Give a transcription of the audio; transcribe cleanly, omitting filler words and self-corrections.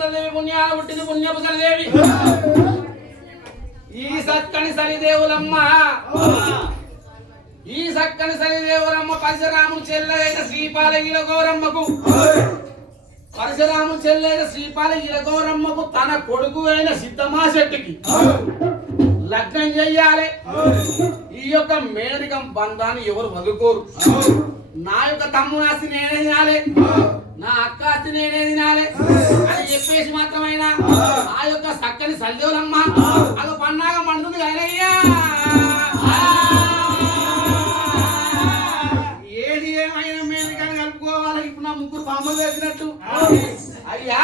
సలిదేవి పుణ్యాన పుట్టింది పుణ్యపు సలిదేవి ఈ సక్కని సలిదేవులమ్మ ఈ సక్కని సలిదేవులమ్మ పరశురాముని చెల్లెలైన శ్రీపాలగిల గౌరమ్మకు పరశురాముని చెల్లెలైన శ్రీపాలగిల గౌరమ్మకు తన కొడుకు అయిన సిద్ధమా శెట్టికి లగ్నం చెయ్యాలి. ఈ యొక్క మేనరికం బంధాన్ని ఎవరు వదులుకోరు. నా యొక్క తమ్ముడు ఆస్తి నేనే తినాలి, నా అక్క ఆస్తి నేనే తినాలి అని చెప్పేసి మాత్రమైనా ఆ యొక్క సక్కని సలిదేవులమ్మ అది పన్నాగ పండుతుంది కదయ్యా. ఏది ఏమైనా మేనరికాన్ని కలుపుకోవాలి. ఇప్పుడు నా ముగ్గురు బామ్మలు వేసినట్టు అయ్యా